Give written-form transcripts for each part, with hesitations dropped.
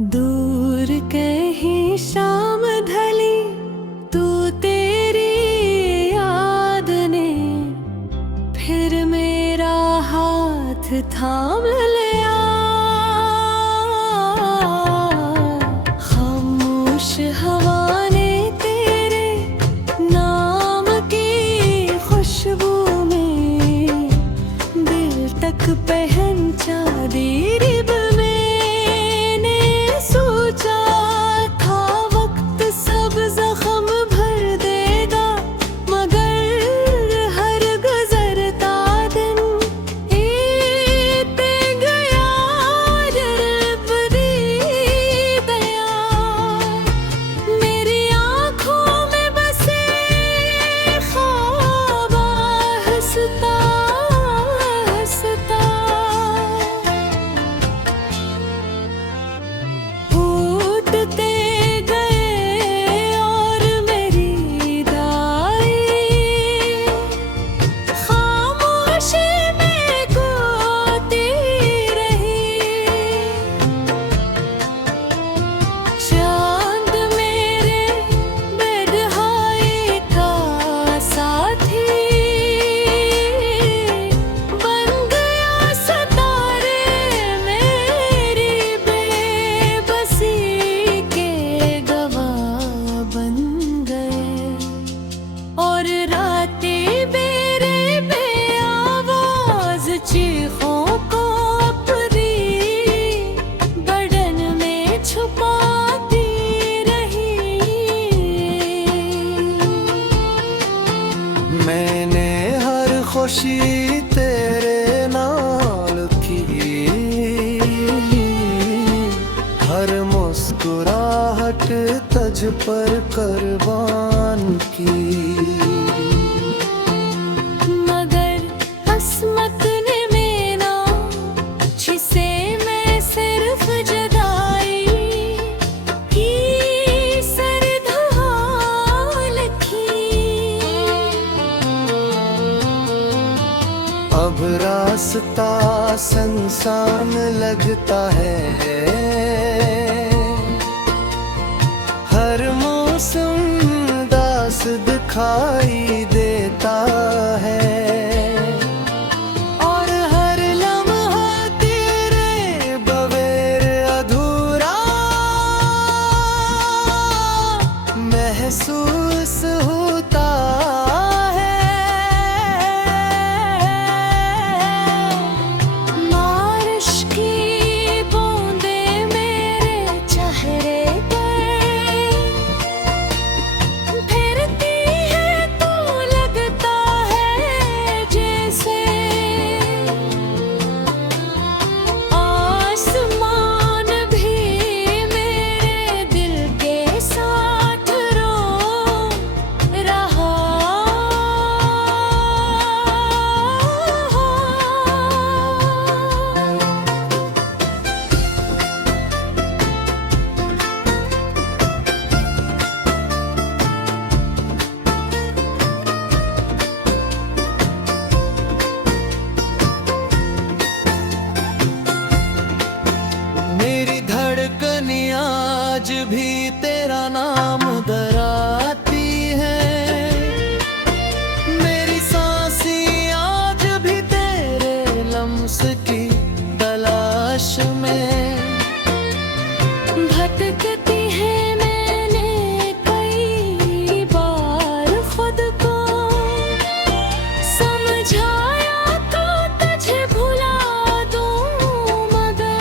दूर कहीं शाम ढली, तू तेरी याद ने फिर मेरा हाथ थाम लिया। खामोश हवा ने तेरे नाम की खुशबू में दिल तक पहचान दी। मैंने हर खुशी तेरे नाल की, हर मुस्कुराहट तुझ पर कुर्बान की। अब रास्ता सुनसान लगता है, हर मौसम दास दिखाई देता है। और हर लम्हा तेरे बगैर अधूरा महसूस होता। आज भी तेरा नाम दराती है, मेरी सांसें आज भी तेरे लम्स की तलाश में भटकती है। मैंने कई बार खुद को समझाया तो तुझे भुला दूं, मगर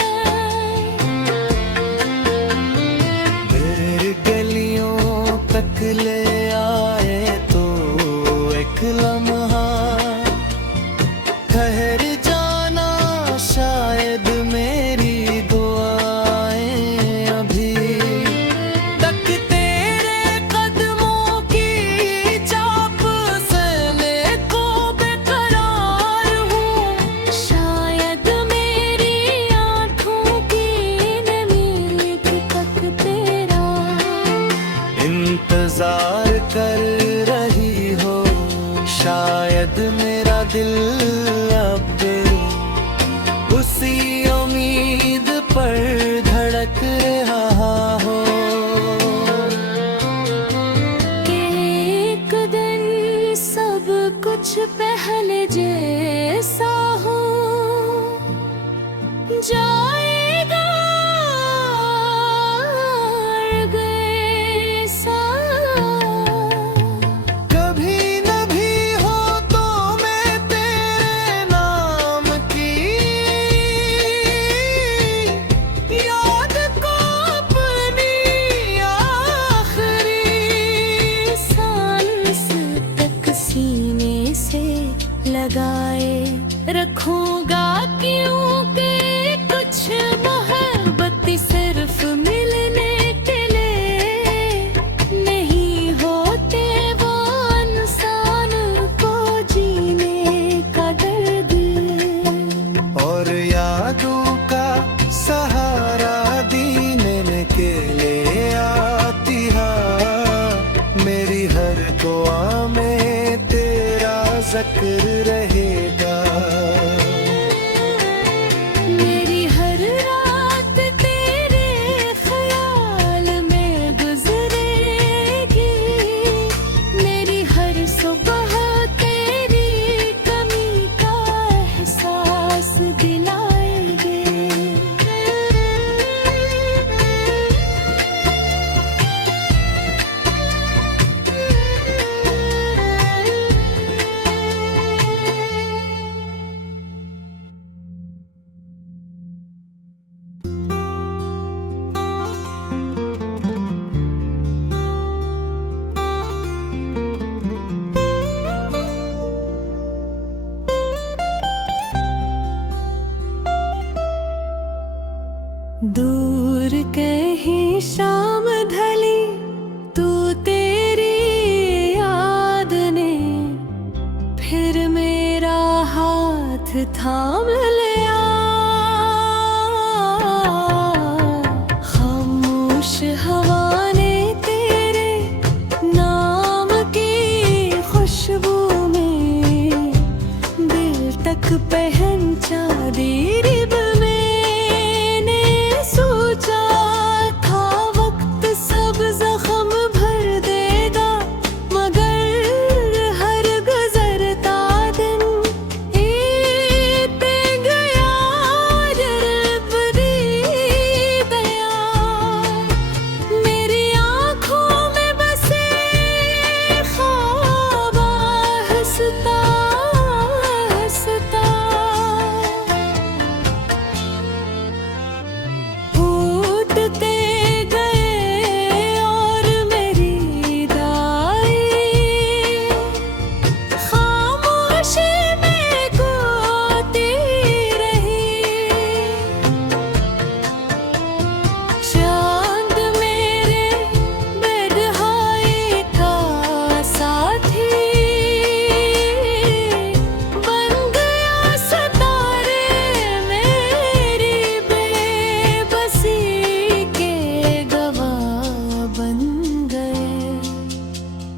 दूर कहीं शाम ढली, तू तेरी याद ने फिर मेरा हाथ थाम लिया। खामोश हवा ने तेरे नाम की खुशबू में दिल तक पहचान दी। रिब मैंने सोचा था वक्त सब जख्म भर देगा, मगर हर गुजरता दिन बीते गया रब दी दया। मेरी आँखों में बसे ख्वाब हंसता हंसता टूटते गए और मेरी दाई खामोशी में गोती रही। चांद मेरे बेडहाई का साथी बन गया, सितारे मेरी बेबसी के गवाह बन गए।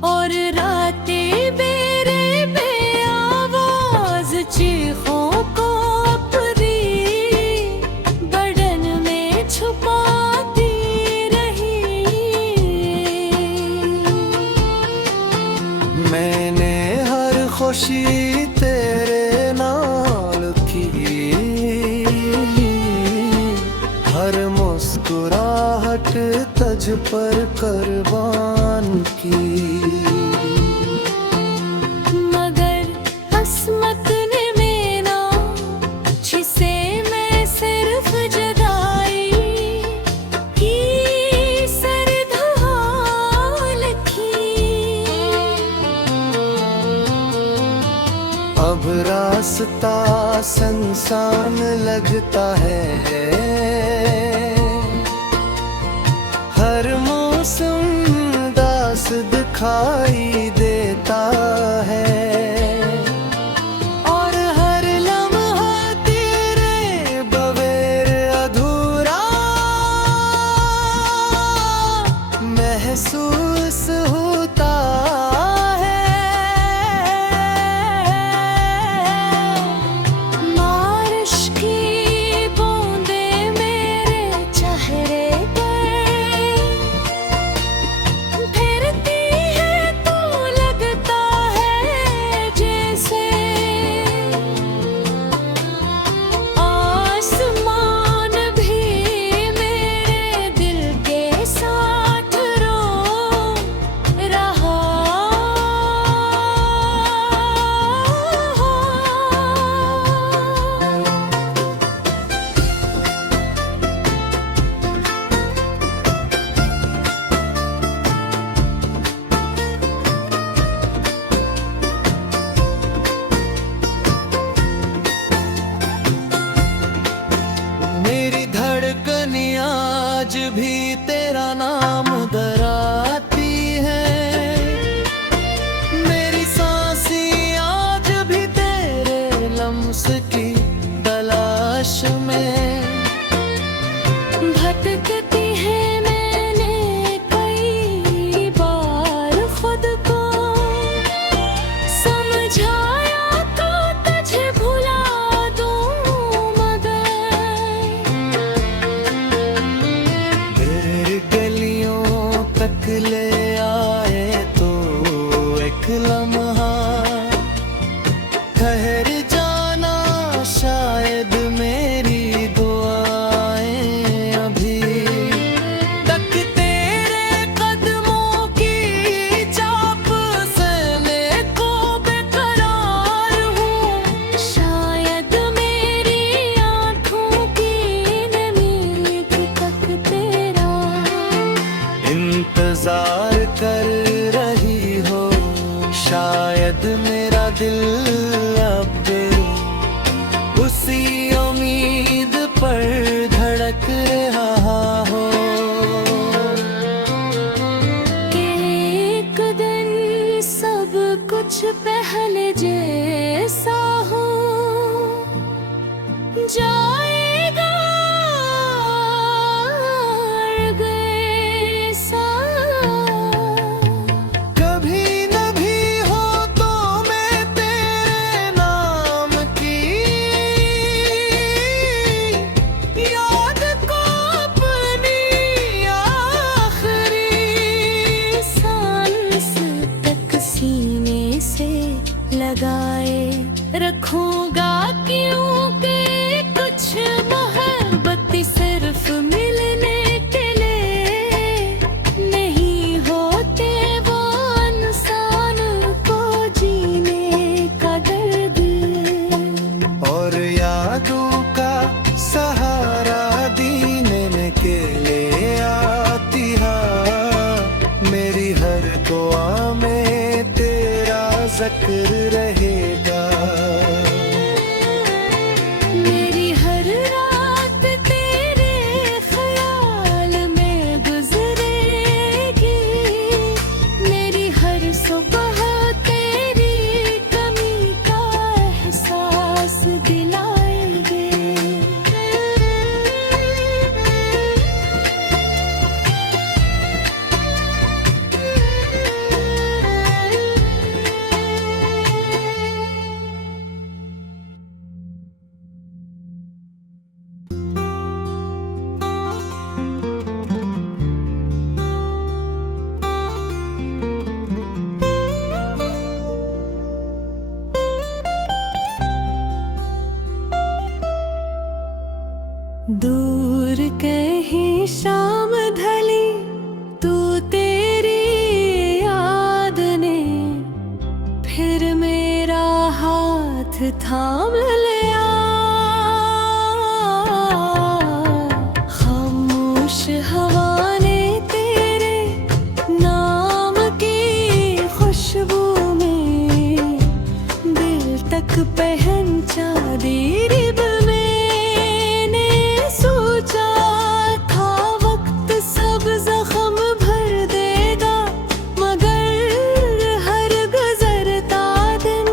और रातें मेरे बेआवाज चीखों को अपनी बदन में छुपाती रही। मैंने हर खुशी तेरे नाल की, हर मुस्कुराहट तुझ पर कुर्बान की। मगर अस्मत ने मेरा जिसे मैं सिर्फ जुदाई की सर्द हाल की। अब रास्ता संसान लगता है, हर मौसम दास दिखाई देता है। और हर लम्हा तेरे बगैर अधूरा महसूस होता है। बारिश की बूंदें मेरे चेहरे पर फिरती है तो लगता है जैसे आसमान भी मेरे दिल के साथ रो रहा। मेरी धड़कनी आज भी तेरा नाम दोहराती है, मेरी सांसें आज भी तेरे लम्स की तलाश में। भटकती है मैंने कई बार खुद को, समझाया तो तुझे भुला दूं मगर फिर गलियों तक ले आए तो एक लम्हा ठहर जाना, शायद मेरी दुआएं अभी तक तेरे कदमों की चाप सहने को बेकरार हूँ। शायद मेरी आँखों की नमी तक तेरा इंतजार कर रही हो। शायद मेरा दिल अब उसी उम्मीद पर धड़क रहा जिक्र रहेगा। मेरी हर रात तेरे ख्याल में गुजरेगी, मेरी हर सुबह तेरी कमी का एहसास दिलाएंगे। दूर कहीं शाम ढली, तू तेरी याद ने फिर मेरा हाथ थाम लिया। खामोश हवा ने तेरे नाम की खुशबू में दिल तक पहचान दी। रिब मैंने सोचा था वक्त सब जख्म भर देगा, मगर हर गुजरता दिन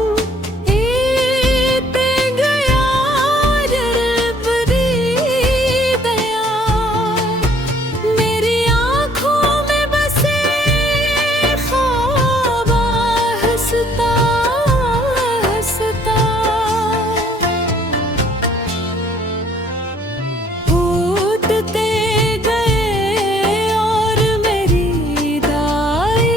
बीते गया रब दी दया। मेरी आँखों में बसे ख्वाब हंसता हंसता टूटते गए और मेरी दाई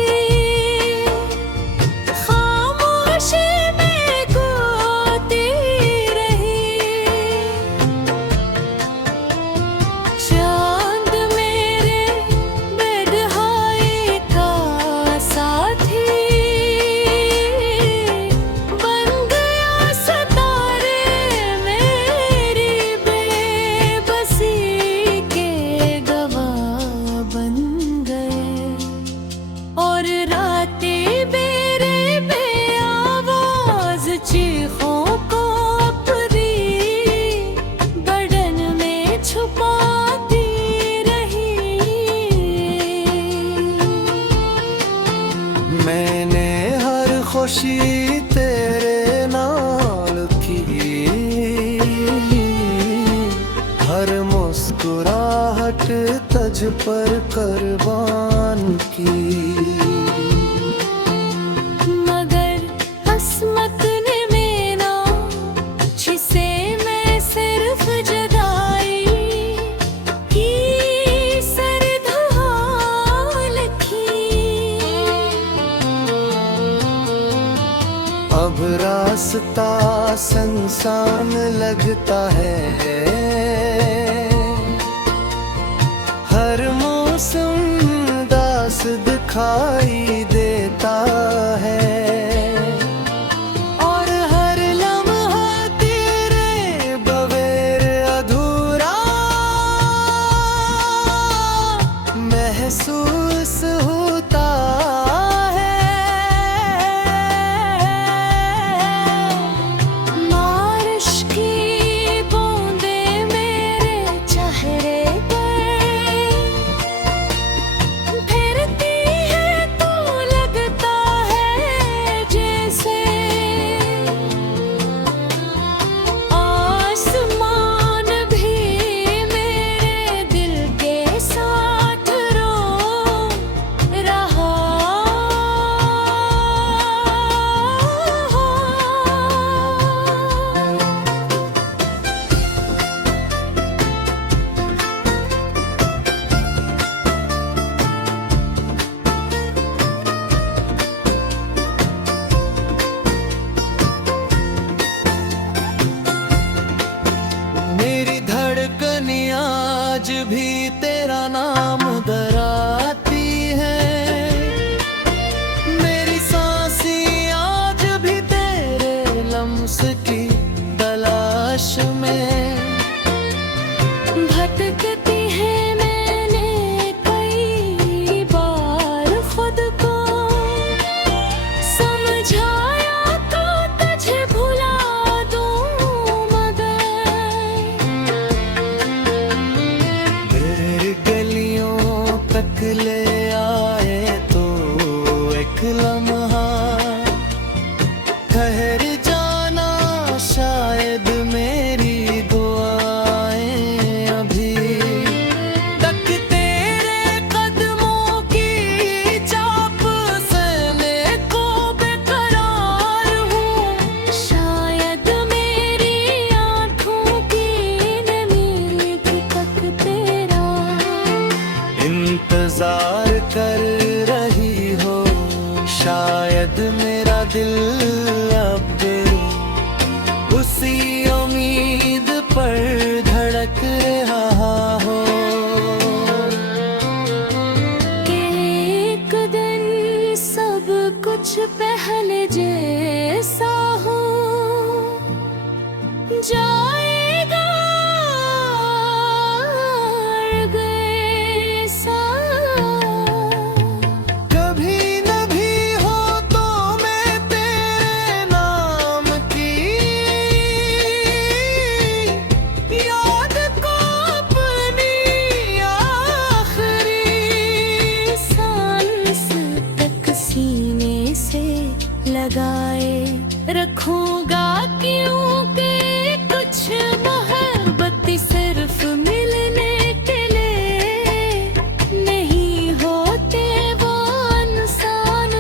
खामोशी में गोती रही। चांद मेरे बेढाई का साथी बन गया, सितारे मेरी बेबसी के गवाह बन गए। और रातें मेरे बेआवाज चीखों को अपनी बदन में छुपाती रही। मैंने हर खुशी तेरे नाल की, हर मुस्कुराहट तज पर कुर्बान की। मगर अस्मत ने मेरा जिसे मैं सिर्फ जुदाई की सर्द हाल की। अब रास्ता संसान लगता है, हर मौसम दास दिखाई देता है। और हर लम्हा तेरे बगैर अधूरा महसूस होता है। बारिश की बूंदें मेरे चेहरे पर फिरती है तो लगता है जैसे आसमान भी मेरे दिल के साथ रो इंतजार कर रही हो, शायद मेरा दिल अब उसी उम्मीद पर धड़क रहा हो कि एक दिन सब कुछ पहले जैसा हो जाएगा। कभी न भी हो तो मैं तेरे नाम की याद को अपनी आखिरी सांस तक सीने से लगाए रखूंगा, क्योंकि कुछ मोहब्बत सिर्फ मिलने के लिए नहीं होते, वो इंसान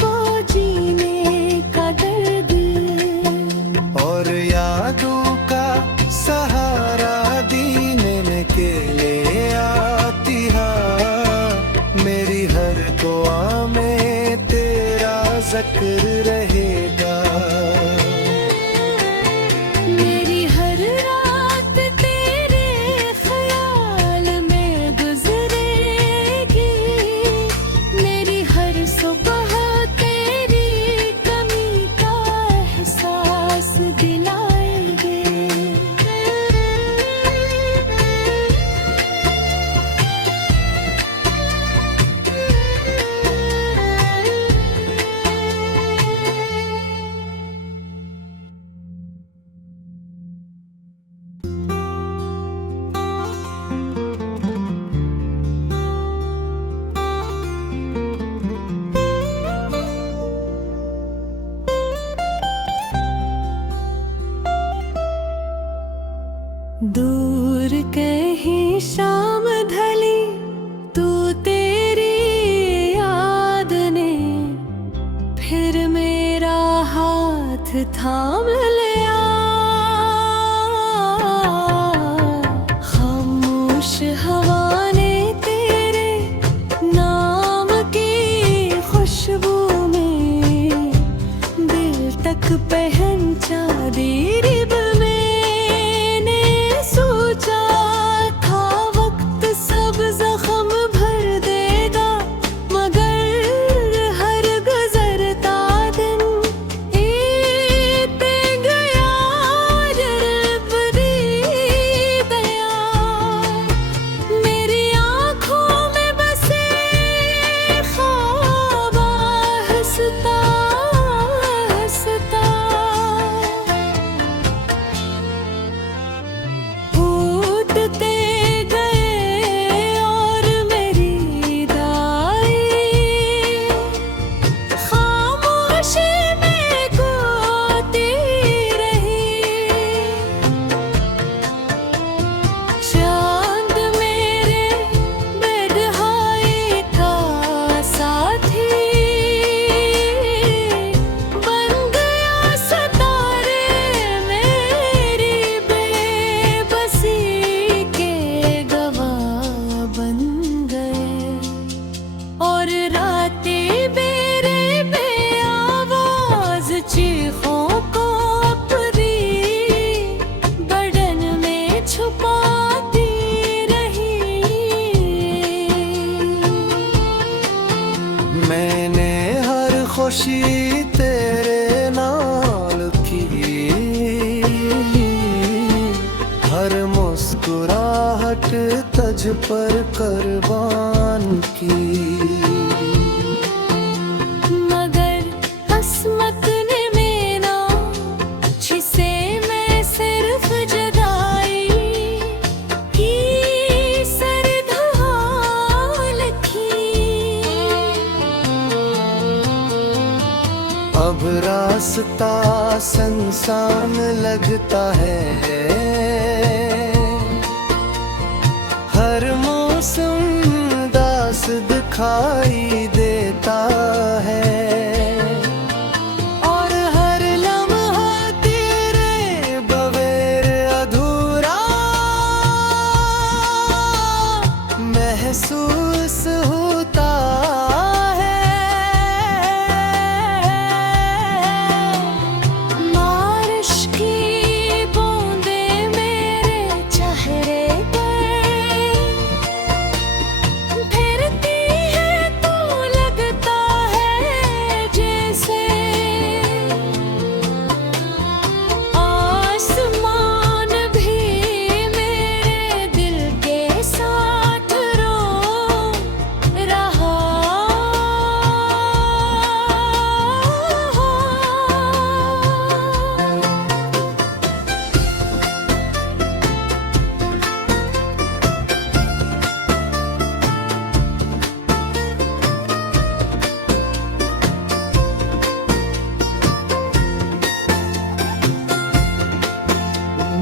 को जीने का दर्द और यादों का सहारा देने के लिए आती है। मेरी हर दुआ में तेरा जिक्र रहेगा। मेरी हर रात तेरे ख्याल में गुजरेगी, मेरी हर सुबह तेरी कमी का एहसास दिलाएगी। दूर कहीं शाम ढली, तू तेरी याद ने फिर मेरा हाथ थाम लिया। खामोश हवा ने तेरे नाम की खुशबू में दिल तक पहचान दी। रिब मैंने सोचा था वक्त सब जख्म भर देगा, मगर हर गुजरता दिन बीते गया। रब दी दया मेरी आँखों में बसे ख्वाब हंसता हंसता फूटते गए और मेरी दाई खामोशी में गोती रही। चांद मेरे बेडहाई का साथी बन गया, सितारे मेरी बेबसी के गवाह बन गए, और रातें मेरे बेआवाज चीखों को अपनी बदन में छुपाती रही। मैंने हर खुशी तेरे नाल की, हर मुस्कुराहट तुझ पर कुर्बान की। मगर अस्मत ने मेरा जिसे मैं सिर्फ जदाई की सर्द हाल की। अब रास्ता संसान लगता है, हर मौसम दास दिखाई देता है, और हर लम्हा तेरे बगैर अधूरा महसूस वापस होता है। बारिश की बूंदें मेरे चेहरे पर फिरती है तो लगता है जैसे आसमान भी मेरे दिल के साथ रो रहा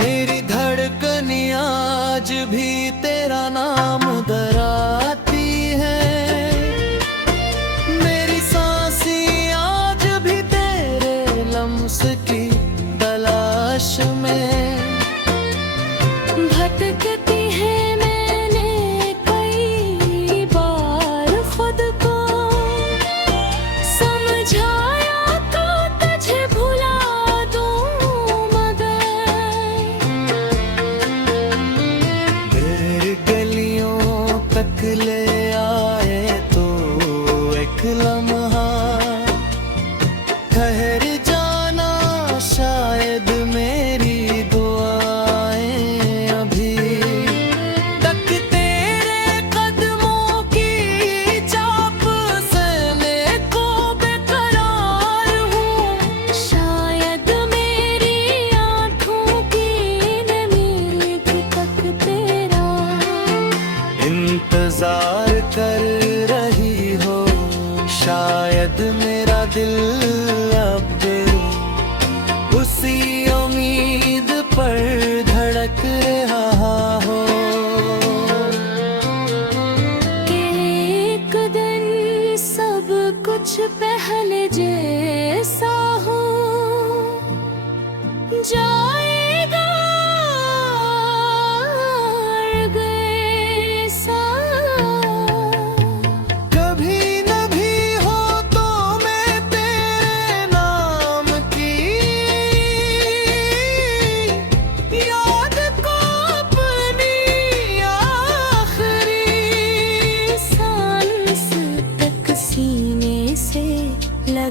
मेरी धड़कन आज भी तेरा नाम दोहराती है। मेरी सांसें आज भी तेरे लम्स की तलाश में। भटकती है मैंने कई बार खुद को समझाया तो तुझे भुला दूं मगर तेरी गलियों तक ले आए तो एक लम्हा ठहर जाना, शायद मेरी दुआएं अभी तक तेरे कदमों की चाप सहने को बेकरार हूँ। शायद मेरी आँखों की नमी तक तेरा इंतजार कर रही हो। शायद मेरा दिल अब उसी उम्मीद पर धड़क रहा हो कि एक दिन सब कुछ पहले जैसा हो जाएगा गए सा। कभी न भी हो तो मैं तेरे नाम की याद को अपनी आखिरी सांस तक सीने से लगा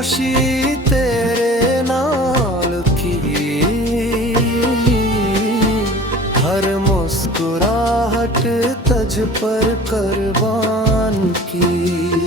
खामोशी तेरे नाल की, हर मुस्कुराहट तज पर कुर्बान की।